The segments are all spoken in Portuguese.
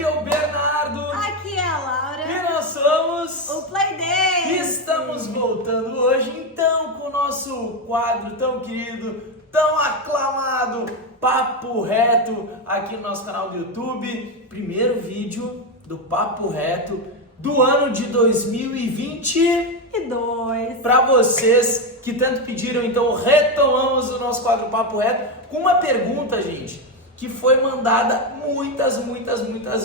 aqui é o Bernardo. Aqui é a Laura. E nós somos o Playdance. Estamos voltando hoje, então, com o nosso quadro tão querido, tão aclamado, Papo Reto, aqui no nosso canal do YouTube. Primeiro vídeo do Papo Reto do ano de 2022. Para vocês que tanto pediram, então retomamos o nosso quadro Papo Reto com uma pergunta, gente, que foi mandada muitas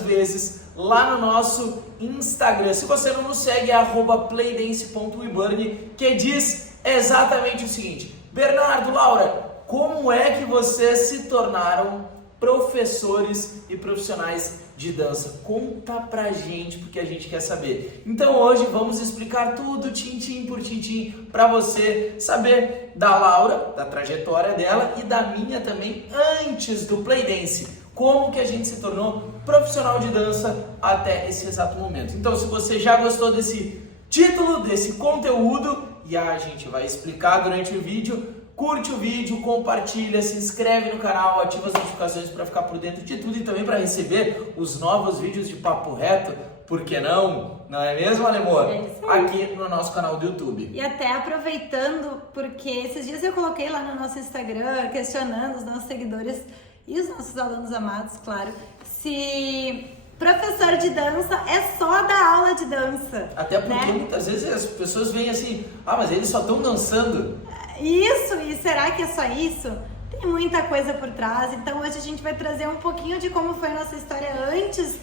vezes lá no nosso Instagram. Se você não nos segue, é @playdance.weburn, que diz exatamente o seguinte: Bernardo, Laura, como é que vocês se tornaram professores e profissionais de dança? Conta pra gente, porque a gente quer saber. Então hoje vamos explicar tudo, tintim por tintim, pra você saber da Laura, da trajetória dela e da minha também, antes do Playdance. Como que a gente se tornou profissional de dança até esse exato momento. Então, se você já gostou desse título, desse conteúdo, e a gente vai explicar durante o vídeo, curte o vídeo, compartilha, se inscreve no canal, ativa as notificações para ficar por dentro de tudo e também para receber os novos vídeos de Papo Reto, por que não? Não é mesmo, Alemor? É isso aí. Aqui no nosso canal do YouTube. E até aproveitando, porque esses dias eu coloquei lá no nosso Instagram, questionando os nossos seguidores e os nossos alunos amados, claro, se professor de dança é só dar aula de dança. Até porque né? muitas vezes as pessoas veem assim, mas eles só estão dançando. Isso, e será que é só isso? Tem muita coisa por trás, então hoje a gente vai trazer um pouquinho de como foi a nossa história antes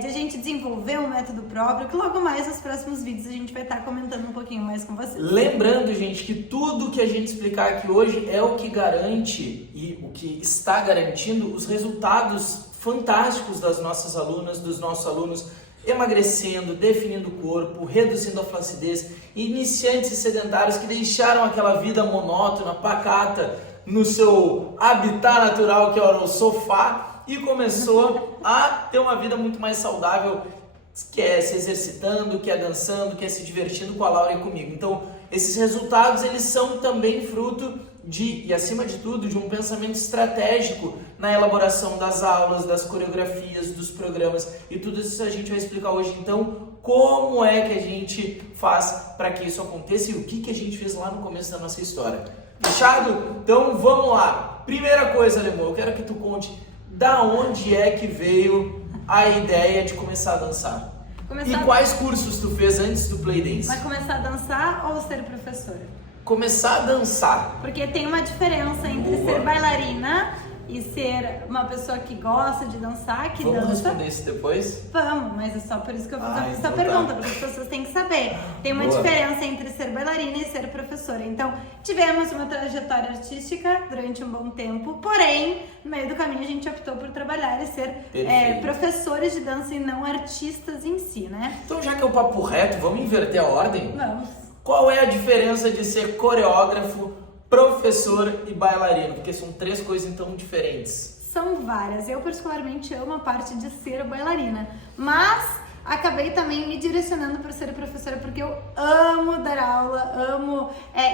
de a gente desenvolver um método próprio, que logo mais nos próximos vídeos a gente vai estar comentando um pouquinho mais com vocês. Lembrando, gente, que tudo que a gente explicar aqui hoje é o que garante e o que está garantindo os resultados fantásticos das nossas alunas, dos nossos alunos, emagrecendo, definindo o corpo, reduzindo a flacidez, iniciantes sedentários que deixaram aquela vida monótona, pacata, no seu habitat natural, que era o sofá, e começou a ter uma vida muito mais saudável, que é se exercitando, que é dançando, que é se divertindo com a Laura e comigo. Então, esses resultados, eles são também fruto e acima de tudo, de um pensamento estratégico na elaboração das aulas, das coreografias, dos programas, e tudo isso a gente vai explicar hoje. Então, como é que a gente faz para que isso aconteça e o que a gente fez lá no começo da nossa história. Fechado? Então, vamos lá. Primeira coisa, Alemão, eu quero que tu conte da onde é que veio a ideia de começar a dançar. E quais cursos tu fez antes do Playdance? Vai começar a dançar ou ser professora? Começar a dançar. Porque tem uma diferença entre ser bailarina e ser uma pessoa que gosta de dançar, que dança. Vamos responder isso depois? Vamos, mas é só por isso que eu fiz essa então pergunta, tá. porque as pessoas têm que saber. Tem uma diferença entre ser bailarina e ser professora. Então, tivemos uma trajetória artística durante um bom tempo, porém, no meio do caminho a gente optou por trabalhar e ser professores de dança e não artistas em si, né? Então, já que é o papo reto, vamos inverter a ordem? Vamos. Qual é a diferença de ser coreógrafo, professor e bailarino? Porque são três coisas então diferentes. São várias. Eu particularmente amo a parte de ser bailarina, mas acabei também me direcionando para ser professora porque eu amo dar aula, amo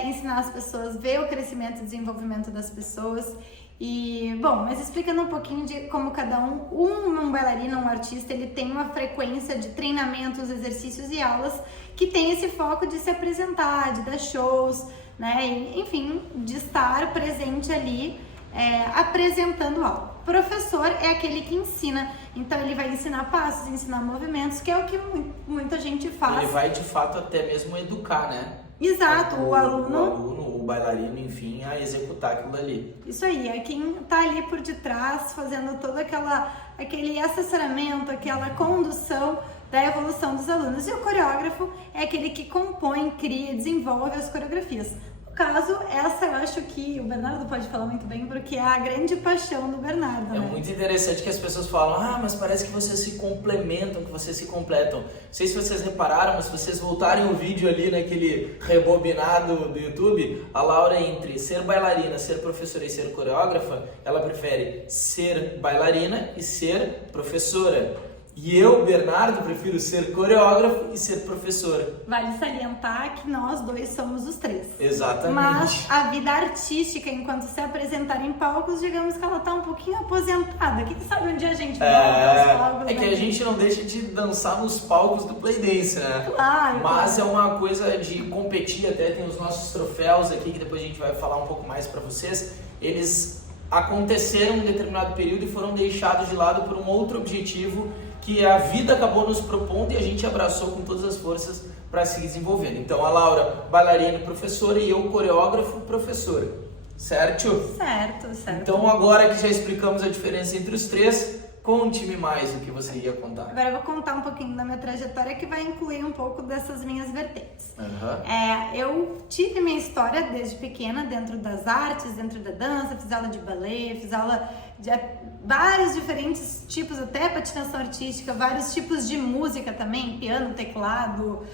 ensinar as pessoas, ver o crescimento e desenvolvimento das pessoas. E, bom, mas explicando um pouquinho de como cada um bailarino, um artista, ele tem uma frequência de treinamentos, exercícios e aulas que tem esse foco de se apresentar, de dar shows, né? E, enfim, de estar presente ali apresentando algo. Professor é aquele que ensina, então ele vai ensinar passos, ensinar movimentos, que é o que muita gente faz. Ele vai de fato até mesmo educar, né? Exato, o aluno, o bailarino, enfim, a executar aquilo ali. Isso aí, é quem tá ali por detrás, fazendo todo aquele assessoramento, aquela condução da evolução dos alunos. E o coreógrafo é aquele que compõe, cria, desenvolve as coreografias. No caso, essa eu acho que o Bernardo pode falar muito bem, porque é a grande paixão do Bernardo, né? É muito interessante que as pessoas falam, mas parece que vocês se complementam, que vocês se completam. Não sei se vocês repararam, mas se vocês voltarem o vídeo ali naquele rebobinado do YouTube, a Laura, entre ser bailarina, ser professora e ser coreógrafa, ela prefere ser bailarina e ser professora. E eu, Bernardo, prefiro ser coreógrafo e ser professor. Vale salientar que nós dois somos os três. Exatamente. Mas a vida artística, enquanto se apresentar em palcos, digamos que ela tá um pouquinho aposentada. Quem sabe um dia a gente volta aos palcos. É que a gente não deixa de dançar nos palcos do Playdance, né? Claro. Mas é uma coisa de competir, até tem os nossos troféus aqui, que depois a gente vai falar um pouco mais pra vocês. Eles aconteceram em um determinado período e foram deixados de lado por um outro objetivo que a vida acabou nos propondo e a gente abraçou com todas as forças para seguir desenvolvendo. Então a Laura, bailarina e professora, e eu, coreógrafo e professora. Certo? Certo. Então agora que já explicamos a diferença entre os três, conte-me mais o que você ia contar. Agora eu vou contar um pouquinho da minha trajetória, que vai incluir um pouco dessas minhas vertentes. Eu tive minha história desde pequena dentro das artes, dentro da dança, fiz aula de balé, fiz aula de vários diferentes tipos, até patinação artística, vários tipos de música também, piano, teclado,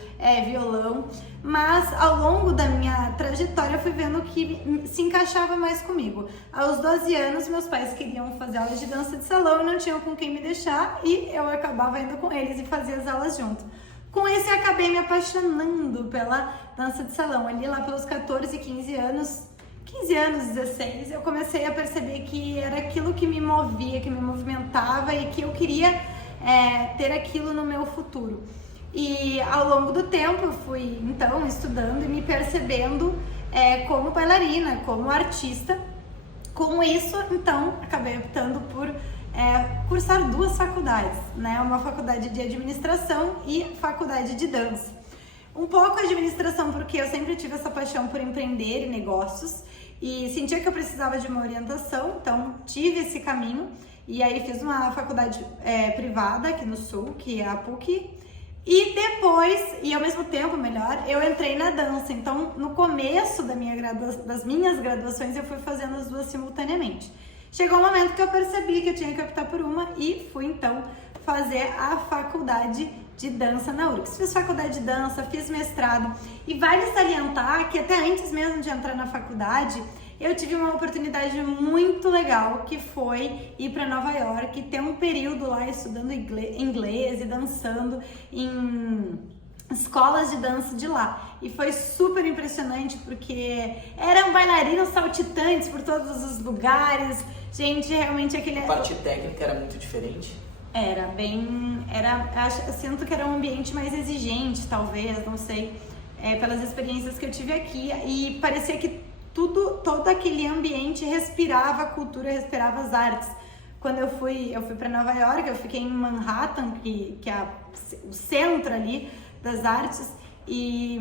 violão. Mas ao longo da minha trajetória eu fui vendo que se encaixava mais comigo. Aos 12 anos, meus pais queriam fazer aulas de dança de salão e não tinham com quem me deixar, e eu acabava indo com eles e fazia as aulas junto. Com isso, eu acabei me apaixonando pela dança de salão. Ali lá pelos 14, 15 anos, 16, eu comecei a perceber que era aquilo que me movia, que me movimentava e que eu queria ter aquilo no meu futuro. E ao longo do tempo eu fui então estudando e me percebendo como bailarina, como artista. Com isso, então, acabei optando por cursar duas faculdades, né? Uma faculdade de administração e faculdade de dança. Um pouco administração porque eu sempre tive essa paixão por empreender e negócios e sentia que eu precisava de uma orientação, então tive esse caminho e aí fiz uma faculdade privada aqui no Sul, que é a PUC, e depois, e ao mesmo tempo melhor, eu entrei na dança. Então no começo das minhas graduações eu fui fazendo as duas simultaneamente. Chegou um momento que eu percebi que eu tinha que optar por uma e fui então fazer a faculdade de dança na URGS. Fiz faculdade de dança, fiz mestrado e vale salientar que até antes mesmo de entrar na faculdade eu tive uma oportunidade muito legal, que foi ir para Nova York e ter um período lá estudando inglês e dançando em escolas de dança de lá. E foi super impressionante porque eram bailarinos saltitantes por todos os lugares. Gente, realmente aquele... A parte técnica era muito diferente? Eu sinto que era um ambiente mais exigente, talvez, não sei, pelas experiências que eu tive aqui. E parecia que todo aquele ambiente respirava a cultura, respirava as artes. Quando eu fui para Nova York, eu fiquei em Manhattan, que é o centro ali das artes. E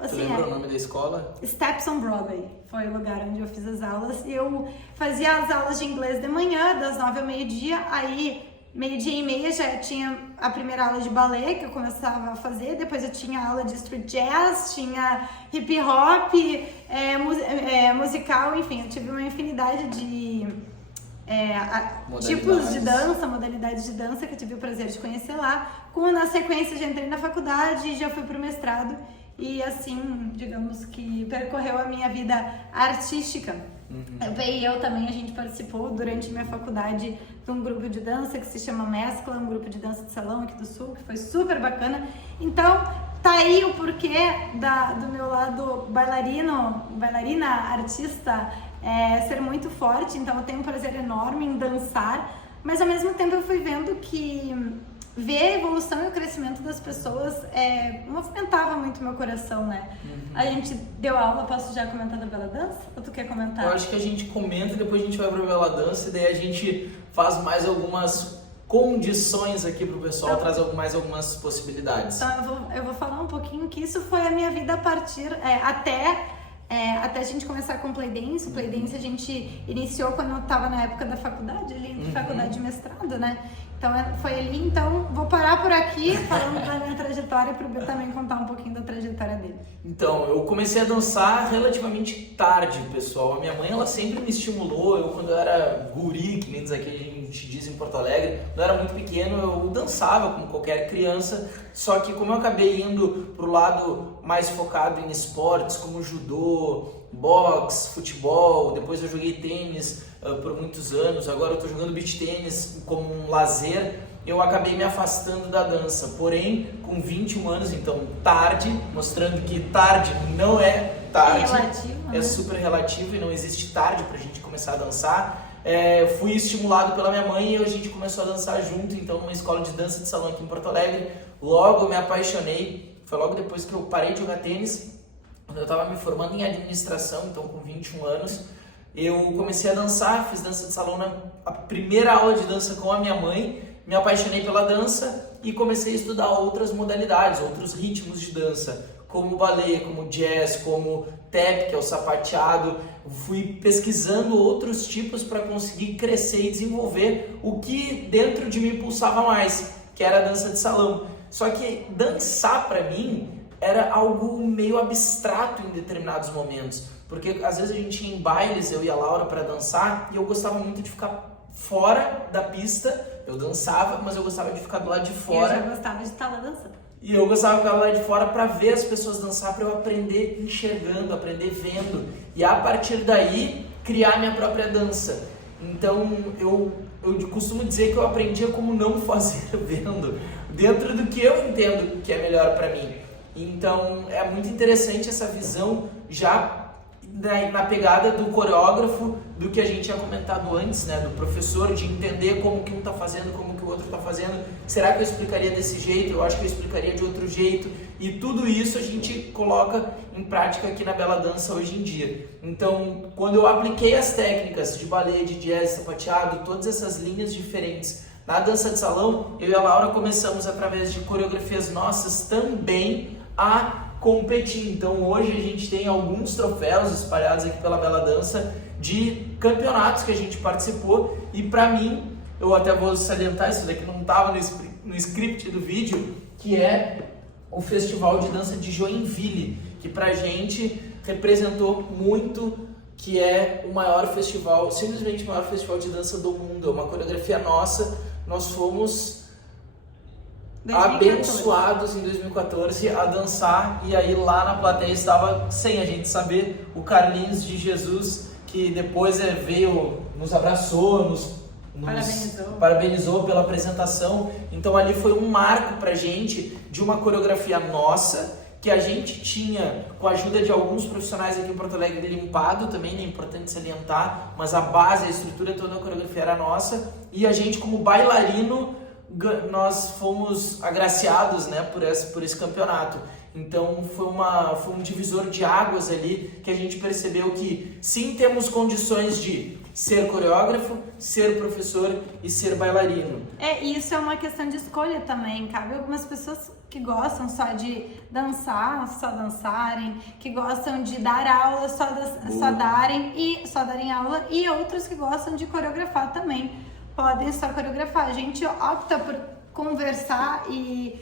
Você lembra o nome da escola? Steps on Broadway foi o lugar onde eu fiz as aulas. Eu fazia as aulas de inglês de manhã, das 9 ao meio-dia. Aí, meio-dia e meia, já tinha a primeira aula de balé que eu começava a fazer. Depois eu tinha aula de street jazz, tinha hip hop, musical, enfim. Eu tive uma infinidade de tipos de dança, modalidades de dança que eu tive o prazer de conhecer lá. Na sequência já entrei na faculdade e já fui pro mestrado e assim, digamos que percorreu a minha vida artística. Eu também, a gente participou durante minha faculdade de um grupo de dança que se chama Mescla, um grupo de dança de salão aqui do Sul, que foi super bacana. Então, tá aí o porquê do meu lado bailarina, artista, ser muito forte. Então eu tenho um prazer enorme em dançar, mas ao mesmo tempo eu fui vendo que ver a evolução e o crescimento das pessoas movimentava muito meu coração, né? A gente deu aula, posso já comentar da Bela Dança? Ou tu quer comentar? Eu acho que a gente comenta e depois a gente vai pra Bela Dança e daí a gente faz mais algumas condições aqui pro pessoal, Então, traz mais algumas possibilidades. Então eu vou falar um pouquinho que isso foi a minha vida a partir, até a gente começar com o Playdance. O Playdance a gente iniciou quando eu estava na época da faculdade, ali entre faculdade e mestrado, né? Então foi ali, então vou parar por aqui falando da minha trajetória para o B também contar um pouquinho da trajetória dele. Então, eu comecei a dançar relativamente tarde, pessoal. A minha mãe, ela sempre me estimulou. Eu, quando eu era guri, que nem aqui a gente diz em Porto Alegre, quando eu era muito pequeno, eu dançava como qualquer criança. Só que como eu acabei indo pro lado mais focado em esportes, como judô, boxe, futebol, depois eu joguei tênis por muitos anos, agora eu tô jogando beach tênis como um lazer. eu acabei me afastando da dança. Porém, com 21 anos, então tarde, mostrando que tarde não é tarde. É relativo, né? É super relativo e não existe tarde pra gente começar a dançar. Fui estimulado pela minha mãe e a gente começou a dançar junto, então numa escola de dança de salão aqui em Porto Alegre. Logo eu me apaixonei, foi logo depois que eu parei de jogar tênis, quando eu estava me formando em administração, então com 21 anos, eu comecei a dançar, fiz dança de salão a primeira aula de dança com a minha mãe, me apaixonei pela dança e comecei a estudar outras modalidades, outros ritmos de dança, como balé, como jazz, como tap, que é o sapateado. Fui pesquisando outros tipos para conseguir crescer e desenvolver o que dentro de mim pulsava mais, que era a dança de salão. Só que dançar para mim era algo meio abstrato em determinados momentos, porque às vezes a gente ia em bailes, eu e a Laura, para dançar, e eu gostava muito de ficar fora da pista. Eu dançava, mas eu gostava de ficar do lado de fora. Eu já gostava de estar lá dançando. E eu gostava de ficar lá de fora para ver as pessoas dançar, para eu aprender enxergando, aprender vendo. E a partir daí, criar minha própria dança. Então, eu costumo dizer que eu aprendia como não fazer vendo, dentro do que eu entendo que é melhor para mim. Então, é muito interessante essa visão já na pegada do coreógrafo, do que a gente tinha comentado antes, né? Do professor, de entender como que um está fazendo, como que o outro está fazendo. Será que eu explicaria desse jeito? Eu acho que eu explicaria de outro jeito. E tudo isso a gente coloca em prática aqui na Bela Dança hoje em dia. Então, quando eu apliquei as técnicas de balé, de jazz, sapateado, todas essas linhas diferentes na dança de salão, eu e a Laura começamos, através de coreografias nossas, também a competir. Então hoje a gente tem alguns troféus espalhados aqui pela Bela Dança de campeonatos que a gente participou, e para mim, eu até vou salientar, isso daqui não estava no script do vídeo, que é o Festival de Dança de Joinville, que pra gente representou muito, que é o maior festival, simplesmente o maior festival de dança do mundo. É uma coreografia nossa. Nós fomos 2014. Abençoados em 2014 a dançar, e aí lá na plateia estava, sem a gente saber, o Carlinhos de Jesus, que depois veio, nos abraçou, nos parabenizou pela apresentação. Então ali foi um marco pra gente de uma coreografia nossa, que a gente tinha, com a ajuda de alguns profissionais aqui em Porto Alegre, limpado também, é importante salientar, mas a base, a estrutura toda da coreografia era nossa, e a gente, como bailarino, nós fomos agraciados, né, por esse campeonato. Então foi um divisor de águas ali, que a gente percebeu que sim, temos condições de ser coreógrafo, ser professor e ser bailarino. E isso é uma questão de escolha também. Cabe algumas pessoas que gostam só de dançar, só dançarem, que gostam de dar aula, só darem aula, e outros que gostam de coreografar também. Podem só coreografar. A gente opta por conversar e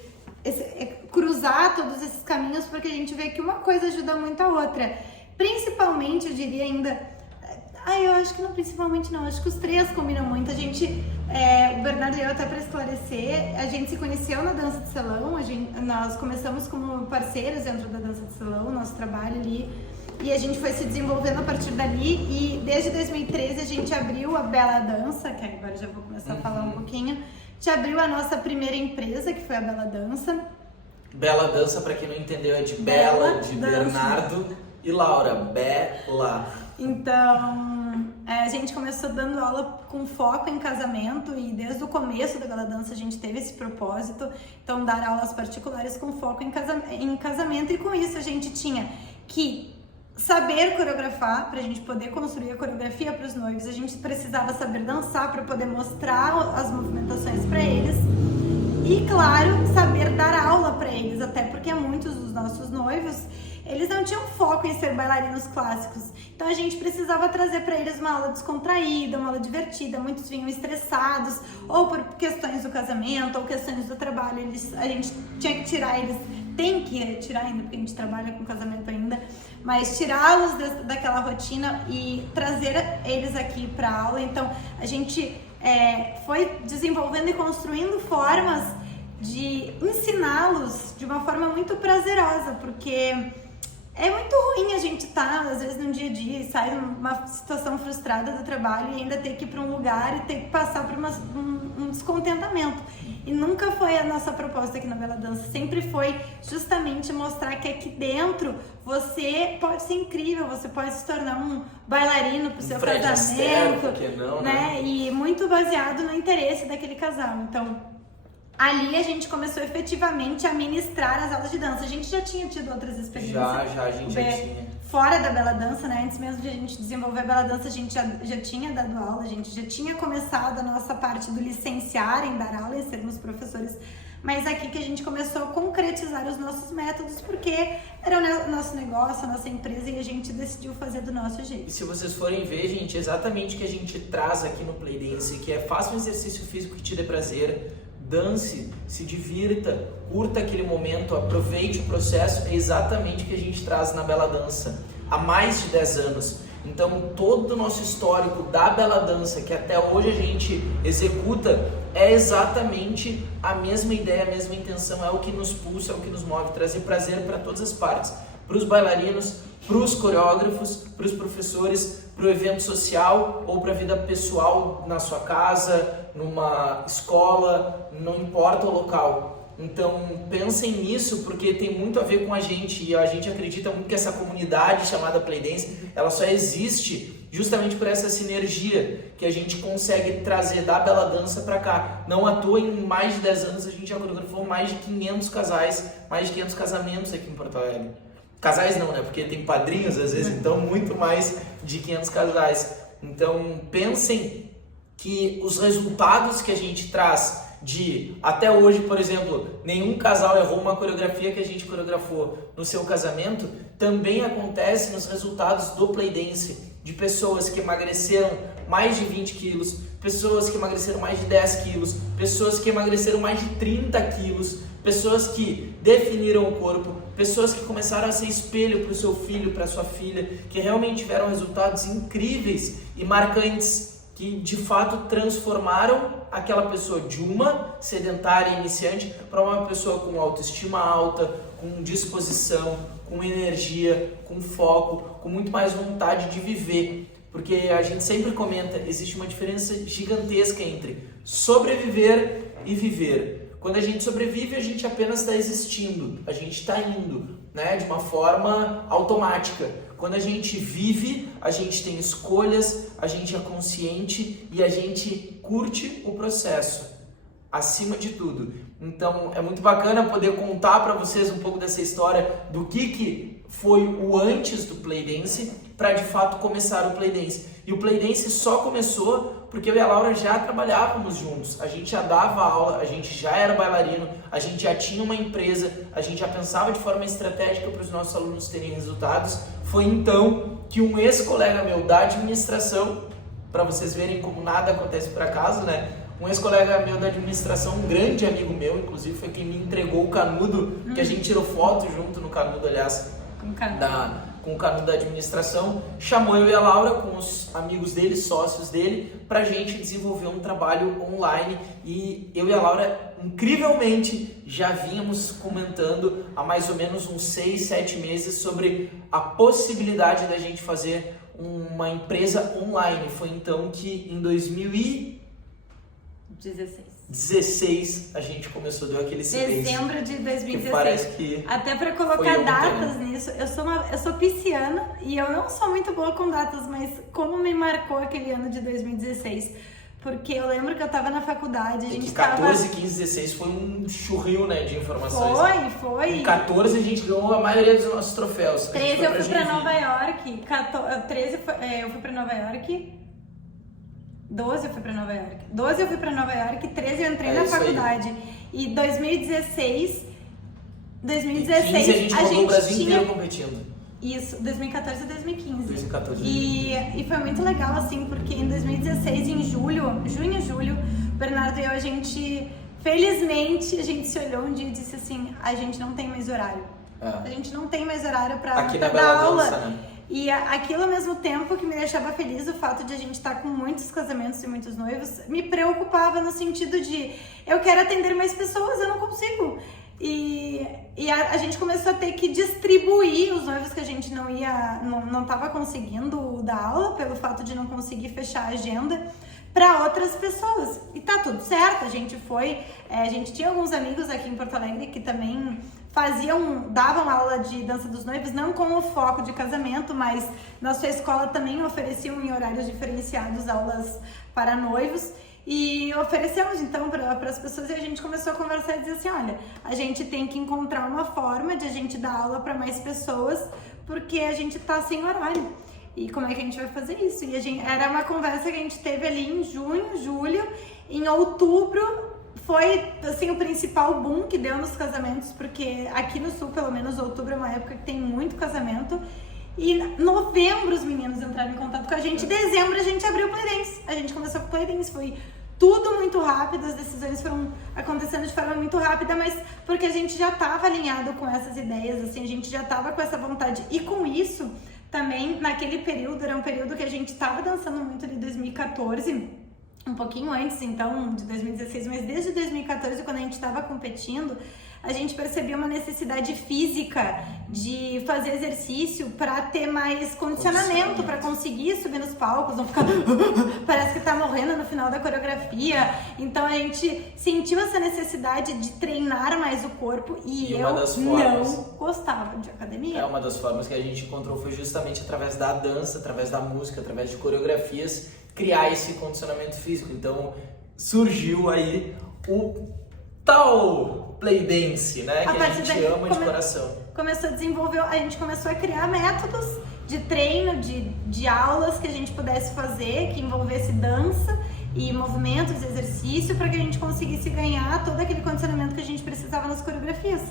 cruzar todos esses caminhos, porque a gente vê que uma coisa ajuda muito a outra. Principalmente, eu diria ainda... eu acho que não, principalmente não. Acho que os três combinam muito. A gente, o Bernardo e eu, até para esclarecer, a gente se conheceu na dança de salão. Nós começamos como parceiros dentro da dança de salão, nosso trabalho ali. E a gente foi se desenvolvendo a partir dali, e desde 2013 a gente abriu a Bela Dança, que agora já vou começar a falar um pouquinho. A gente abriu a nossa primeira empresa, que foi a Bela Dança. Bela Dança, para quem não entendeu, é de Bela, de Dança. Bernardo e Laura, Bela. Então, a gente começou dando aula com foco em casamento, e desde o começo da Bela Dança a gente teve esse propósito, então dar aulas particulares com foco em casamento, e com isso a gente tinha que saber coreografar para a gente poder construir a coreografia para os noivos. A gente precisava saber dançar para poder mostrar as movimentações para eles, e claro, saber dar aula para eles, até porque muitos dos nossos noivos, eles não tinham foco em ser bailarinos clássicos, então a gente precisava trazer para eles uma aula descontraída, uma aula divertida. Muitos vinham estressados, ou por questões do casamento, ou questões do trabalho. A gente tinha que tirar eles, tem que tirar ainda, porque a gente trabalha com casamento ainda, mas tirá-los daquela rotina e trazer eles aqui para aula. Então a gente foi desenvolvendo e construindo formas de ensiná-los de uma forma muito prazerosa, porque é muito ruim a gente estar, às vezes, no dia a dia, e sair numa situação frustrada do trabalho e ainda ter que ir para um lugar e ter que passar por um descontentamento. E nunca foi a nossa proposta aqui na Bela Dança, sempre foi justamente mostrar que aqui dentro você pode ser incrível, você pode se tornar um bailarino pro seu Fred casamento, Astaire, por que não, né? E muito baseado no interesse daquele casal. Então, ali a gente começou efetivamente a ministrar as aulas de dança. A gente já tinha tido outras experiências. A gente já tinha. Fora da Bela Dança, né? Antes mesmo de a gente desenvolver a Bela Dança, a gente já tinha dado aula, a gente já tinha começado a nossa parte do licenciar em dar aula e sermos professores. Mas aqui que a gente começou a concretizar os nossos métodos, porque era o nosso negócio, a nossa empresa, e a gente decidiu fazer do nosso jeito. E se vocês forem ver, gente, exatamente o que a gente traz aqui no Playdance, que é faça um exercício físico que te dê prazer, dance, se divirta, curta aquele momento, aproveite o processo, é exatamente o que a gente traz na Bela Dança há mais de 10 anos. Então todo o nosso histórico da Bela Dança, que até hoje a gente executa, é exatamente a mesma ideia, a mesma intenção, é o que nos pulsa, é o que nos move, trazer prazer para todas as partes, para os bailarinos, para os coreógrafos, para os professores, para o evento social ou para a vida pessoal na sua casa, numa escola, não importa o local. Então pensem nisso, porque tem muito a ver com a gente, e a gente acredita muito que essa comunidade chamada Playdance, ela só existe justamente por essa sinergia que a gente consegue trazer da Bela Dança para cá. Não à toa, em mais de 10 anos a gente já coreografou mais de 500 casais, mais de 500 casamentos aqui em Porto Alegre. Casais não, né? Porque tem padrinhos às vezes, então muito mais de 500 casais. Então pensem que os resultados que a gente traz de, até hoje, por exemplo, nenhum casal errou uma coreografia que a gente coreografou no seu casamento, também acontece nos resultados do Playdance, de pessoas que emagreceram mais de 20 quilos, pessoas que emagreceram mais de 10 quilos, pessoas que emagreceram mais de 30 quilos, pessoas que definiram o corpo, pessoas que começaram a ser espelho para o seu filho, para a sua filha, que realmente tiveram resultados incríveis e marcantes, que de fato transformaram aquela pessoa de uma sedentária iniciante para uma pessoa com autoestima alta, com disposição, com energia, com foco, com muito mais vontade de viver. Porque a gente sempre comenta, existe uma diferença gigantesca entre sobreviver e viver. Quando a gente sobrevive, a gente apenas está existindo, a gente está indo, né, de uma forma automática. Quando a gente vive, a gente tem escolhas, a gente é consciente e a gente curte o processo, acima de tudo. Então é muito bacana poder contar para vocês um pouco dessa história do que foi o antes do Playdance para de fato começar o Playdance. E o Playdance só começou porque eu e a Laura já trabalhávamos juntos, a gente já dava aula, a gente já era bailarino, a gente já tinha uma empresa, a gente já pensava de forma estratégica para os nossos alunos terem resultados. Foi então que um ex-colega meu da administração, para vocês verem como nada acontece por acaso, né? Um ex-colega meu da administração, um grande amigo meu, inclusive foi quem me entregou o canudo, que a gente tirou foto junto no canudo, aliás, com o canudo da administração, chamou eu e a Laura com os amigos dele, sócios dele, pra gente desenvolver um trabalho online, e eu e a Laura, incrivelmente, já vínhamos comentando há mais ou menos uns 6, 7 meses sobre a possibilidade da gente fazer uma empresa online. Foi então que em 2016 a gente começou, deu aquele silêncio. Dezembro de 2016. Que parece que até para colocar datas nisso, eu sou pisciana e eu não sou muito boa com datas, mas como me marcou aquele ano de 2016? Porque eu lembro que eu tava na faculdade, a gente 14, 15, 16 foi um churril, né, de informações. Foi. Em 14 a gente ganhou a maioria dos nossos troféus. 13 eu fui pra Nova York, 13 eu fui pra Nova York, 12 eu fui pra Nova York, 12 eu fui pra Nova York, 13 eu entrei na faculdade. E 2016 e 15 a gente rodou o Brasil inteiro competindo. Isso, 2014 e 2015. 2014 e foi muito legal, assim, porque em 2016, em junho e julho, o Bernardo e eu, felizmente, a gente se olhou um dia e disse assim, a gente não tem mais horário. A gente não tem mais horário pra dar aula. Dança, né? E aquilo, ao mesmo tempo que me deixava feliz, o fato de a gente estar com muitos casamentos e muitos noivos, me preocupava no sentido de, eu quero atender mais pessoas, eu não consigo. E a gente começou a ter que distribuir os noivos que a gente não estava conseguindo dar aula, pelo fato de não conseguir fechar a agenda, para outras pessoas. E tá tudo certo, a gente tinha alguns amigos aqui em Porto Alegre que também davam aula de dança dos noivos, não com o foco de casamento, mas na sua escola também ofereciam em horários diferenciados aulas para noivos. E oferecemos então para as pessoas, e a gente começou a conversar e dizer assim, olha, a gente tem que encontrar uma forma de a gente dar aula para mais pessoas, porque a gente tá sem horário. E como é que a gente vai fazer isso? E era uma conversa que a gente teve ali em junho, julho. Em outubro foi assim o principal boom que deu nos casamentos, porque aqui no sul, pelo menos, outubro é uma época que tem muito casamento. E novembro os meninos entraram em contato com a gente, em dezembro a gente abriu o Playdance. A gente começou com o Playdance, foi tudo muito rápido, as decisões foram acontecendo de forma muito rápida, mas porque a gente já estava alinhado com essas ideias, assim, a gente já estava com essa vontade. E com isso, também, naquele período, era um período que a gente estava dançando muito ali em 2014, um pouquinho antes, então, de 2016, mas desde 2014, quando a gente estava competindo, a gente percebia uma necessidade física de fazer exercício para ter mais condicionamento, para conseguir subir nos palcos, não ficar parece que tá morrendo no final da coreografia. Então a gente sentiu essa necessidade de treinar mais o corpo e eu não gostava de academia. Uma das formas que a gente encontrou foi justamente através da dança, através da música, através de coreografias, criar esse condicionamento físico. Então surgiu aí o tal Playdance, né? Que a gente ama de coração. A gente começou a criar métodos de treino, de aulas que a gente pudesse fazer, que envolvesse dança e movimentos, exercício, para que a gente conseguisse ganhar todo aquele condicionamento que a gente precisava nas coreografias.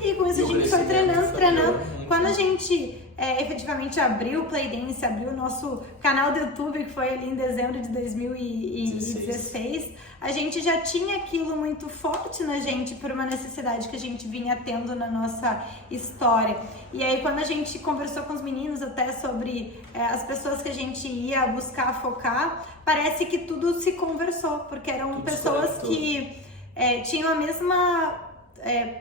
E com isso a gente foi treinando. Quando a gente efetivamente abriu o Playdance, abriu o nosso canal do YouTube, que foi ali em dezembro de 2016, a gente já tinha aquilo muito forte na gente por uma necessidade que a gente vinha tendo na nossa história. E aí quando a gente conversou com os meninos até sobre as pessoas que a gente ia buscar focar, parece que tudo se conversou, porque eram pessoas que tinham a mesma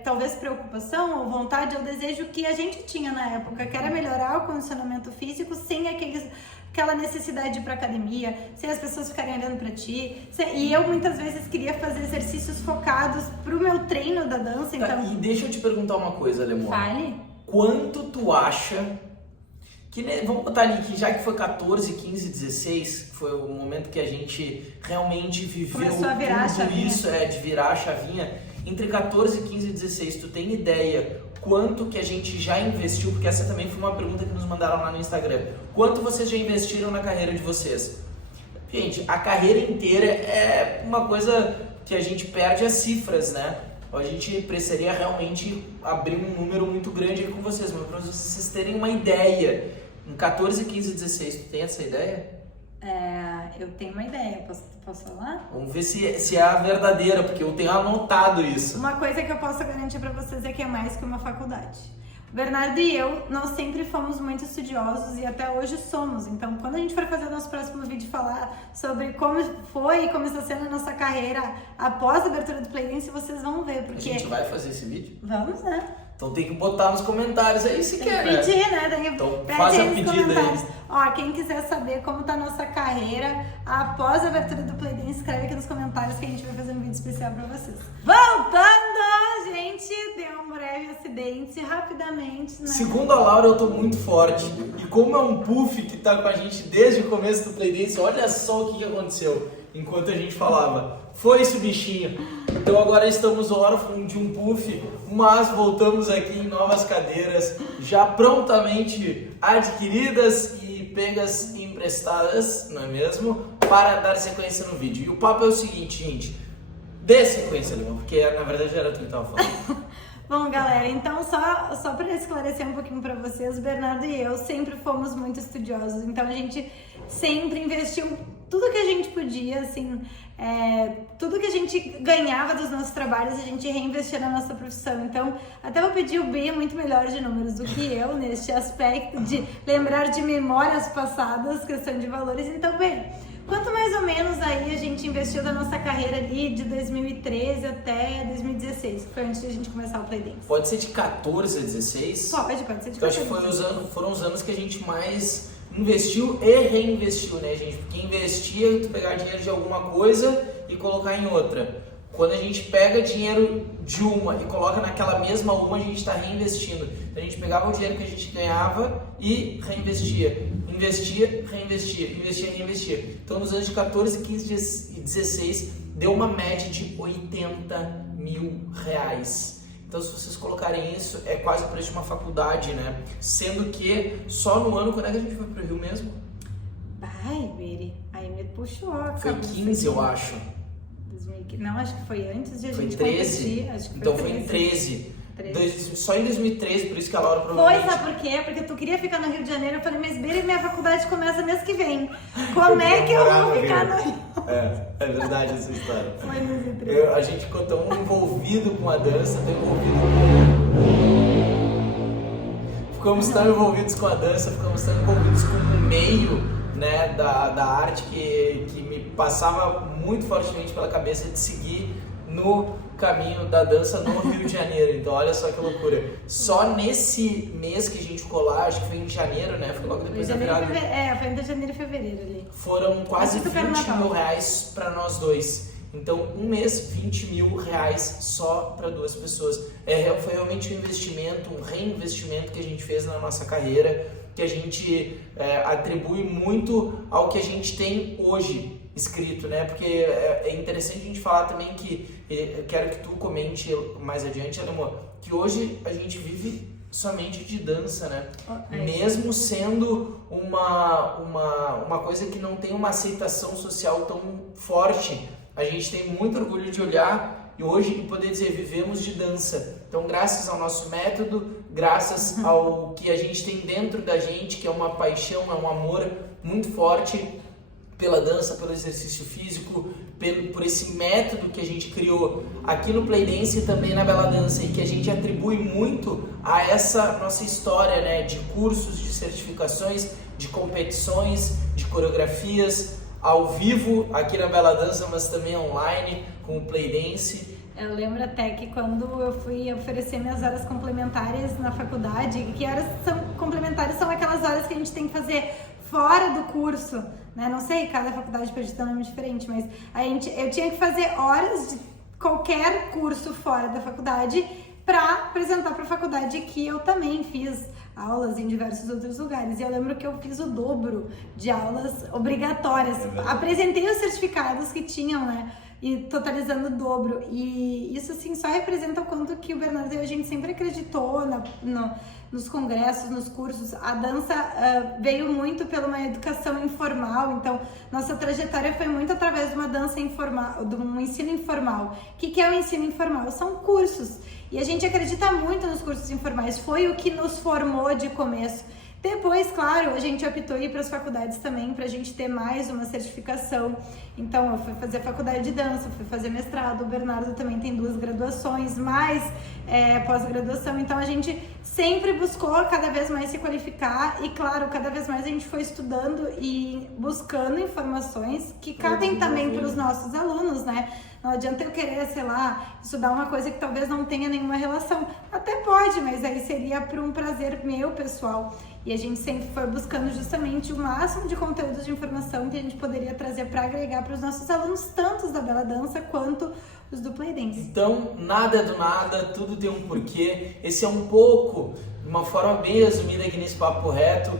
talvez preocupação ou vontade ou desejo que a gente tinha na época, que era melhorar o condicionamento físico sem aquela necessidade de ir pra academia, sem as pessoas ficarem olhando pra ti. E eu muitas vezes queria fazer exercícios focados pro meu treino da dança. Então... E deixa eu te perguntar uma coisa, Lemoa. Fale. Quanto tu acha que, vamos botar ali que já que foi 14, 15, 16, foi o momento que a gente realmente viveu começou a virar tudo isso, de virar a chavinha. Entre 14, 15 e 16, tu tem ideia quanto que a gente já investiu? Porque essa também foi uma pergunta que nos mandaram lá no Instagram. Quanto vocês já investiram na carreira de vocês? Gente, a carreira inteira é uma coisa que a gente perde as cifras, né? A gente precisaria realmente abrir um número muito grande aí com vocês, mas para vocês terem uma ideia, em 14, 15 e 16, tu tem essa ideia? Eu tenho uma ideia, posso falar? Vamos ver se é a verdadeira, porque eu tenho anotado isso. Uma coisa que eu posso garantir pra vocês é que é mais que uma faculdade. O Bernardo e eu, nós sempre fomos muito estudiosos e até hoje somos. Então, quando a gente for fazer o nosso próximo vídeo falar sobre como foi e como está sendo a nossa carreira após a abertura do Playdance, vocês vão ver. Porque... A gente vai fazer esse vídeo? Vamos, né? Então tem que botar nos comentários aí se quer, né? Pedir, né? Então faz a pedida aí. Ó, quem quiser saber como tá a nossa carreira após a abertura do Playdance, escreve aqui nos comentários que a gente vai fazer um vídeo especial pra vocês. Voltando, a gente deu um breve acidente, rapidamente, né? Segundo a Laura, eu tô muito forte. E como é um puff que tá com a gente desde o começo do Playdance, olha só o que aconteceu enquanto a gente falava. Foi esse bichinho. Então agora estamos órfãos de um puff, mas voltamos aqui em novas cadeiras, já prontamente adquiridas e pegas e emprestadas, não é mesmo? Para dar sequência no vídeo. E o papo é o seguinte, gente. Dê sequência, Leon, porque na verdade era tu que tava falando. Bom, galera, então só para esclarecer um pouquinho para vocês, o Bernardo e eu sempre fomos muito estudiosos, então a gente sempre investiu tudo que a gente podia, assim, tudo que a gente ganhava dos nossos trabalhos, a gente reinvestia na nossa profissão. Então, até vou pedir o B é muito melhor de números do que eu neste aspecto de lembrar de memórias passadas, questão de valores. Então, bem, quanto mais ou menos aí a gente investiu da nossa carreira ali de 2013 até 2016, que foi antes de a gente começar o Playdance? Pode ser de 14 a 16? Pode ser de 14 a 16. Eu acho que foram os anos que a gente mais investiu e reinvestiu, né, gente? Porque investir é tu pegar dinheiro de alguma coisa e colocar em outra. Quando a gente pega dinheiro de uma e coloca naquela mesma uma, a gente está reinvestindo. Então, a gente pegava o dinheiro que a gente ganhava e reinvestia. Investia, reinvestia, investia, reinvestia. Então, nos anos de 14, 15 e 16, deu uma média de R$80 mil. Então, se vocês colocarem isso, é quase o preço de uma faculdade, né? Sendo que só no ano, quando é que a gente foi pro Rio mesmo? Ai, Biri, aí me puxou. Foi 15, eu acho. Não, acho que foi antes de a foi gente 13? competir. Acho que então foi foi em 13. Só em 2013, por isso que a Laura Foi, provavelmente... sabe por quê? Porque tu queria ficar no Rio de Janeiro. Eu falei, mas Biri, minha faculdade começa mês que vem. Como é que eu vou ficar no Rio? É verdade essa história. Foi em 2013. A gente ficou tão envolvido com a dança, ficamos tão envolvidos com a dança, ficamos tão envolvidos com o meio, né, da arte que me passava muito fortemente pela cabeça de seguir no caminho da dança no Rio de Janeiro. Então olha só que loucura. Só nesse mês que a gente ficou lá, acho que foi em janeiro, né? Foi logo depois da virada. Foi entre janeiro e fevereiro ali. Foram quase 20 mil reais para nós dois. Então, um mês, 20 mil reais só para duas pessoas. Foi realmente um investimento, um reinvestimento que a gente fez na nossa carreira, que a gente atribui muito ao que a gente tem hoje escrito, né? Porque é interessante a gente falar também que, eu quero que tu comente mais adiante, Alemão, que hoje a gente vive somente de dança, né? Mesmo sendo uma coisa que não tem uma aceitação social tão forte, a gente tem muito orgulho de olhar e hoje poder dizer, vivemos de dança. Então, graças ao nosso método, graças ao que a gente tem dentro da gente, que é uma paixão, é um amor muito forte pela dança, pelo exercício físico, por esse método que a gente criou aqui no Playdance e também na Bela Dança, e que a gente atribui muito a essa nossa história, né, de cursos, de certificações, de competições, de coreografias, ao vivo aqui na Bela Dança, mas também online com o Playdance. Eu lembro até que quando eu fui oferecer minhas horas complementares na faculdade, que horas são complementares são aquelas horas que a gente tem que fazer fora do curso, né? Não sei, cada faculdade pode ter um nome diferente, mas eu tinha que fazer horas de qualquer curso fora da faculdade para apresentar para a faculdade que eu também fiz aulas em diversos outros lugares. E eu lembro que eu fiz o dobro de aulas obrigatórias. Apresentei os certificados que tinham, né? E totalizando o dobro. E isso, assim, só representa o quanto que o Bernardo e a gente sempre acreditou nos congressos, nos cursos. A dança veio muito pela uma educação informal, então nossa trajetória foi muito através de uma dança informal, de um ensino informal. O que é o ensino informal? São cursos. E a gente acredita muito nos cursos informais, foi o que nos formou de começo. Depois, claro, a gente optou ir para as faculdades também, para a gente ter mais uma certificação. Então, eu fui fazer faculdade de dança, fui fazer mestrado, o Bernardo também tem 2 graduações, mais pós-graduação. Então, a gente sempre buscou cada vez mais se qualificar e, claro, cada vez mais a gente foi estudando e buscando informações que cabem também para os nossos alunos, né? Não adianta eu querer, sei lá, estudar uma coisa que talvez não tenha nenhuma relação. Até pode, mas aí seria por um prazer meu, pessoal. E a gente sempre foi buscando justamente o máximo de conteúdos de informação que a gente poderia trazer para agregar para os nossos alunos, tanto os da Bela Dança quanto os do Playdance. Então, nada é do nada, tudo tem um porquê. Esse é um pouco, de uma forma bem resumida aqui nesse papo reto,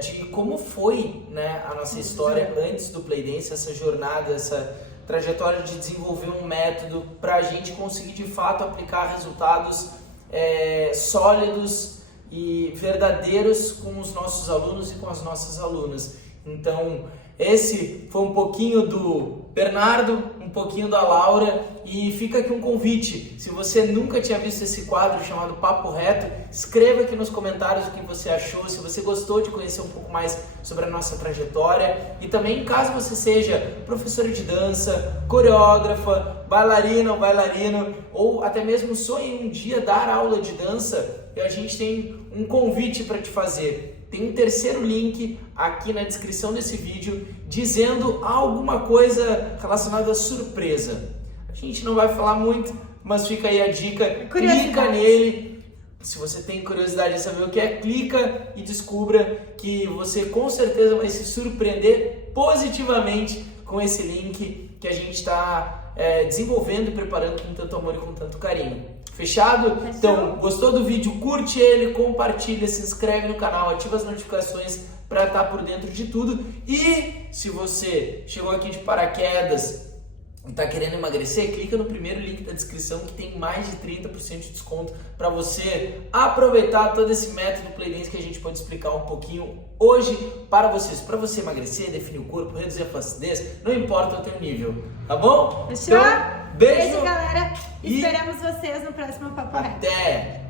de como foi, né, a nossa história antes do Playdance, essa jornada, essa trajetória de desenvolver um método para a gente conseguir de fato aplicar resultados sólidos e verdadeiros com os nossos alunos e com as nossas alunas. Então, esse foi um pouquinho do Bernardo, um pouquinho da Laura, e fica aqui um convite. Se você nunca tinha visto esse quadro chamado Papo Reto, escreva aqui nos comentários o que você achou, se você gostou de conhecer um pouco mais sobre a nossa trajetória. E também, caso você seja professora de dança, coreógrafa, bailarina ou bailarino, ou até mesmo sonhe um dia dar aula de dança, a gente tem um convite para te fazer. Tem um terceiro link aqui na descrição desse vídeo dizendo alguma coisa relacionada à surpresa. A gente não vai falar muito, mas fica aí a dica. Clica nele, Se você tem curiosidade de saber o que é, clica e descubra que você com certeza vai se surpreender positivamente com esse link que a gente está desenvolvendo e preparando com tanto amor e com tanto carinho. Fechado? Fechou. Então, gostou do vídeo? Curte ele, compartilha, se inscreve no canal, ativa as notificações para estar por dentro de tudo. E se você chegou aqui de paraquedas e está querendo emagrecer, clica no primeiro link da descrição que tem mais de 30% de desconto para você aproveitar todo esse método Playdance que a gente pode explicar um pouquinho hoje para vocês. Para você emagrecer, definir o corpo, reduzir a flacidez, não importa o teu nível, tá bom? Fechou? Então, beijo, Galera. E Esperamos vocês no próximo Papo Reto. até!